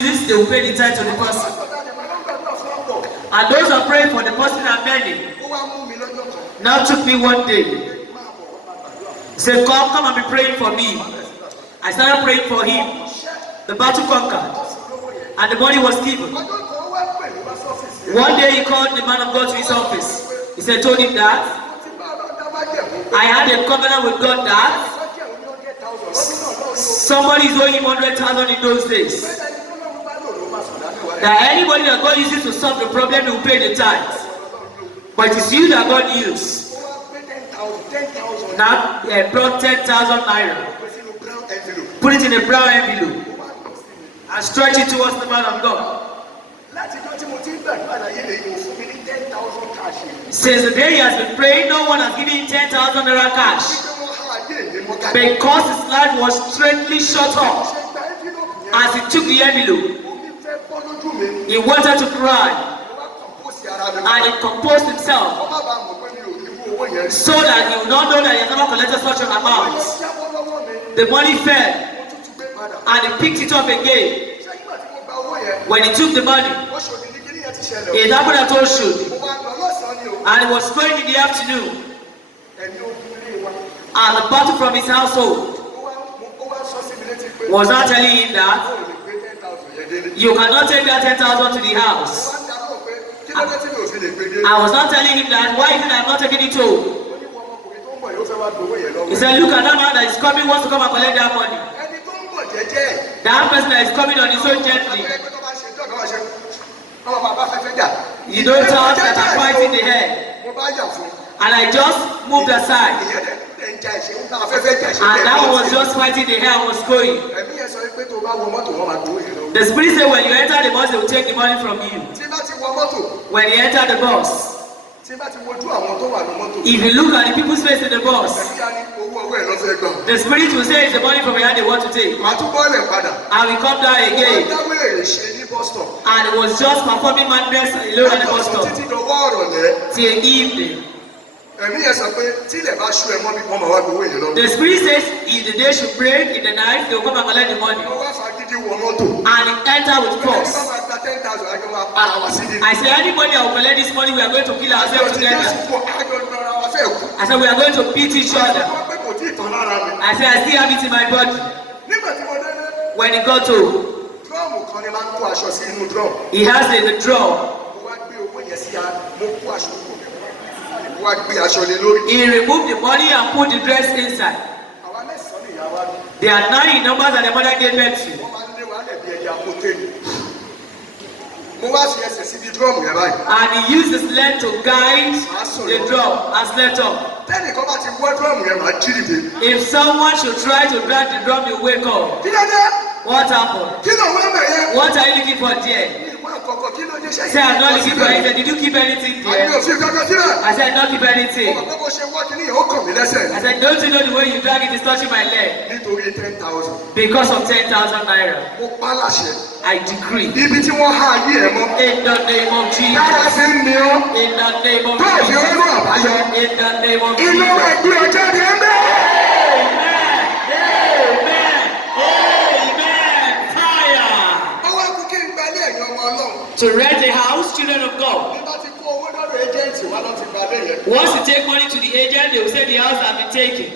this, they will pay the tithe to the person. And those are praying for the person are many. Now took me one day. He said, come and be praying for me. I started praying for him. The battle conquered. And the money was given. One day he called the man of God to his office. He said, told him that I had a covenant with God that somebody is owing him 100,000 in those days. That anybody that God uses to solve the problem will pay the tithes. But it's you that God used. Now brought 10,000 naira. Put it in a brown envelope and stretch it towards the man of God. Since the day he has been praying, no one has given him 10,000 naira cash. Because his life was straightly shut off. As he took the envelope, he wanted to cry. And he composed himself so that he would not know that he has never collected such an amount. The money fell and he picked it up again. When he took the money, it happened at Oshud, and it was going in the afternoon. And the battle from his household was not telling him that you cannot take that 10,000 to the house. I was not telling him that. Why is it I'm not taking it home? He said, look at that man that is coming, wants to come and collect that money. That person that is coming on his own gently. You don't tell that I'm fighting the head. And I just moved aside. And that one was just fighting the hair was going. The spirit said when you enter the bus, they will take the money from you. When you enter the bus, if you look at the people's face in the bus, the spirit will say it's the money from your hand they want to take. And we come down again. And it was just performing madness alone at the bus stop till evening. The spirit says if the day should break in the night, they will come and collect the money. And it enter with force. I said, anybody that will collect this money, we are going to kill ourselves together. I said, we are going to beat each other. I said, I still have it in my body. When he got to, he has the drum. He removed the money and put the dress inside. There are 9 in numbers that the mother gave birth to. And he used his leg to guide the drum and slept up. If someone should try to drag the drum, you wake up. What happened? What are you looking for there? Say, I'm not looking for anything. Did you keep anything there? I said, not keep anything. I said, don't you know the way you drag it is touching my leg? Because of 10,000 naira. I decree. In the name of Jesus. In the name of Jesus. In the name of Jesus. To rent a house, children of God. Once you take money to the agent, they will say the house has been taken.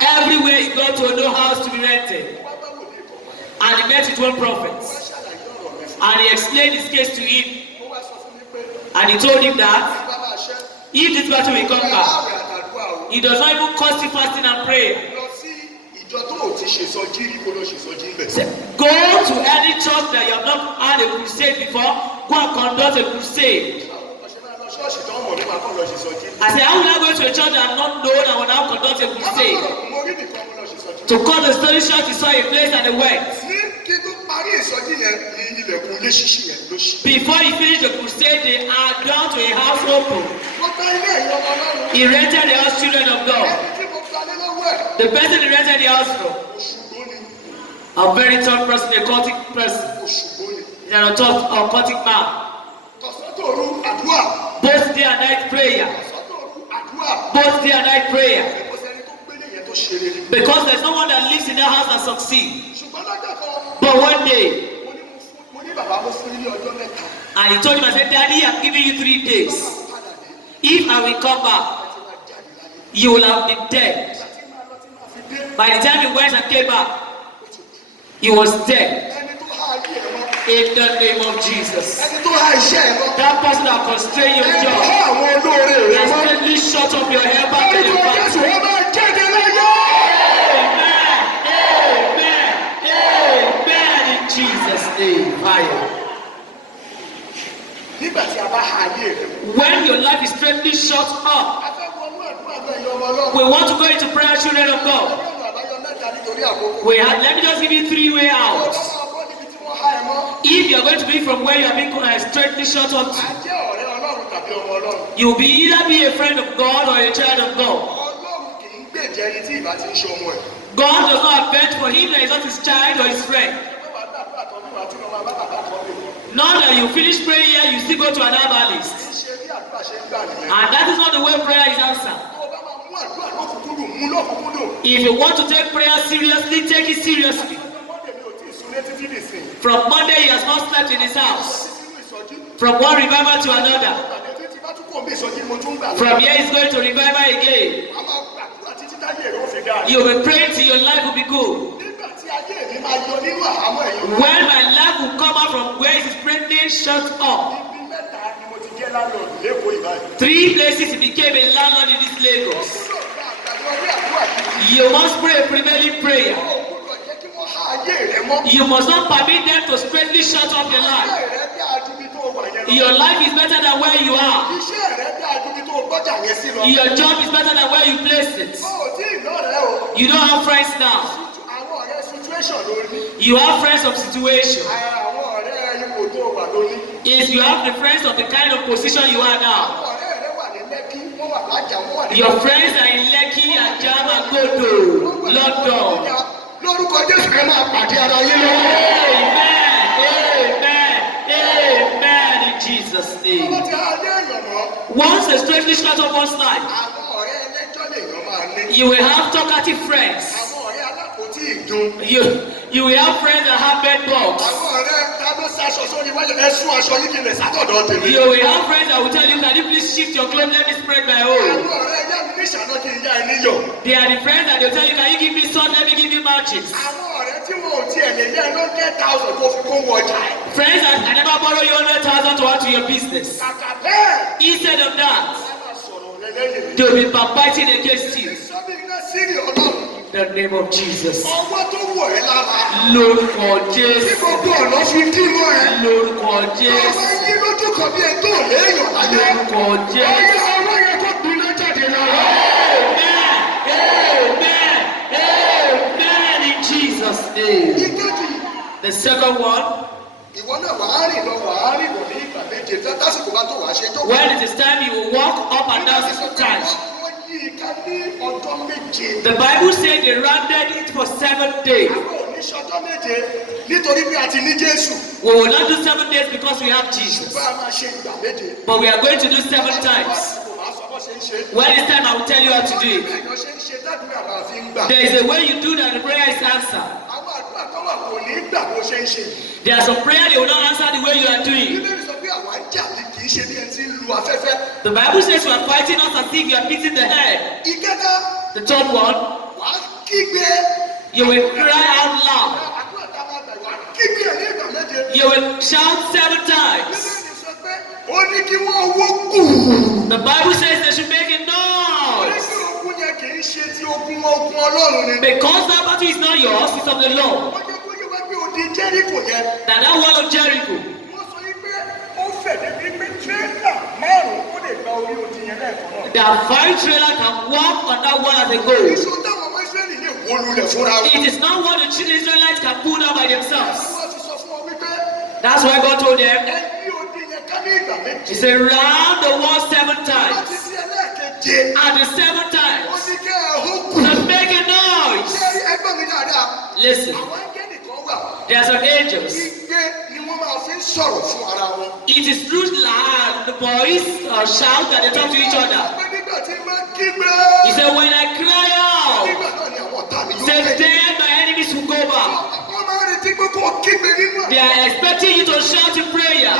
Everywhere you go to no house to be rented. And he met with one prophet. And he explained his case to him. And he told him that if this battle will come back, it does not even cost you fasting and prayer. Go to any church that you have not had a crusade before. Go and conduct a crusade. I said, how will I go to a church that I'm not known and will now conduct a crusade? To cut the story short, you saw a place and it went. Before he finished the crusade, they are down to a house open. He rented the house, children of God. The person who rented the house from, a very tough person, a cultic person, is an occultic man. Both day and night prayer. Both day and night prayer. Because there's no one that lives in that house that succeeds. But day. And he told him, I said, Daddy, I'm giving you 3 days. If I will come back, you will have been dead. By the time he went and came back, he was dead. In the name of Jesus. That person that constrained your job, that steadily shut up your hair back in the back. Amen. In Jesus' name. Fire. When your life is strangely shut up, we want to go into prayer, children of God. Let me just give you 3 way out. If you are going to be from where you are being strangely shut up to, you will either be a friend of God or a child of God. God does not avenge for him that is not his child or his friend. Not that you finish prayer, you still go to an herbalist. And that is not the way prayer is answered. If you want to take prayer seriously, take it seriously. From Monday, he has not slept in his house. From one revival to another. From here, he's going to revival again. You will pray till your life will be good. When my life will come out from where it is pregnant, shut up. 3 places he became a landlord in this Lagos. You must pray a prevailing prayer. You must not permit them to straightly shut up your life. Your life is better than where you are. Your job is better than where you place it. You don't have friends now. You have friends of situation. Yes, you have the friends of the kind of position you are now. Your friends are in Lekki, Ajam, and Godo, London. Amen. In Jesus' name. Once a strangely shut up one's life, you will have talkative friends. You will have friends that have bed bugs. You will have friends that will tell you, can you please shift your clothes, let me spread my own. They are the friends that will tell you, can you give me salt, let me give you matches. Friends that can never borrow you 100,000 to add to your business. Instead of that, they will be backbiting against you. In the name of Jesus. Lord for Jesus. Lord for Jesus. Lord for Jesus. Amen. In Jesus' name. The second one. When it is time, you will walk up and down 6 times. The Bible said they rounded it for 7 days. We will not do 7 days because we have Jesus. But we are going to do 7 times. When it's time, I will tell you how to do it. There is a way you do that the prayer is answered. There are some prayers they will not answer the way you are doing. The Bible says you are fighting us as if you are beating the head. The third one, you will cry out loud. You will shout 7 times. The Bible says they should make a noise. Because that battle is not yours, it's of the Lord. That wall of Jericho. That 5 trailers can walk on that wall as they go. It is not what the Israelites can pull down by themselves. That's why God told them, he said, round the wall 7 times. At the 7 times, to make a noise. Listen, there are some angels. It is through loud, the boys shout and they talk to each other. He said, when I cry out, say, then my enemies will go back. They are expecting you to shout in prayer.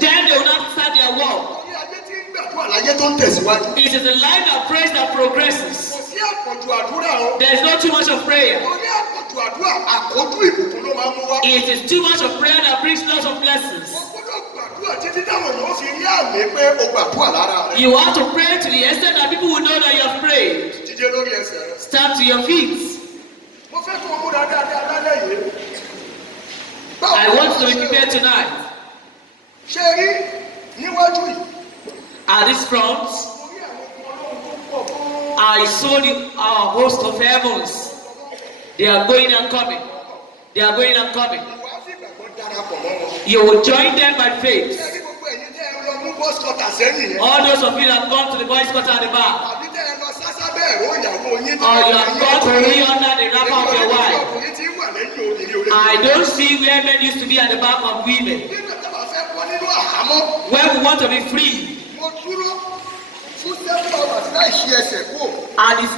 Then they will not start their work. It is a life that prays that progresses. There is not too much of prayer. It is too much of prayer that brings lots of blessings. You have to pray to the extent that people will know that you have prayed. Stand to your feet. I want to be prepared tonight. At this front, I saw our host of heavens. They are going and coming. They are going and coming. You will join them by faith. All those of you that have gone to the boys' quarter at the back, or you have gone to lay under the wrapper of your wife. I don't see where men used to be at the back of women. Where we want to be free. And it's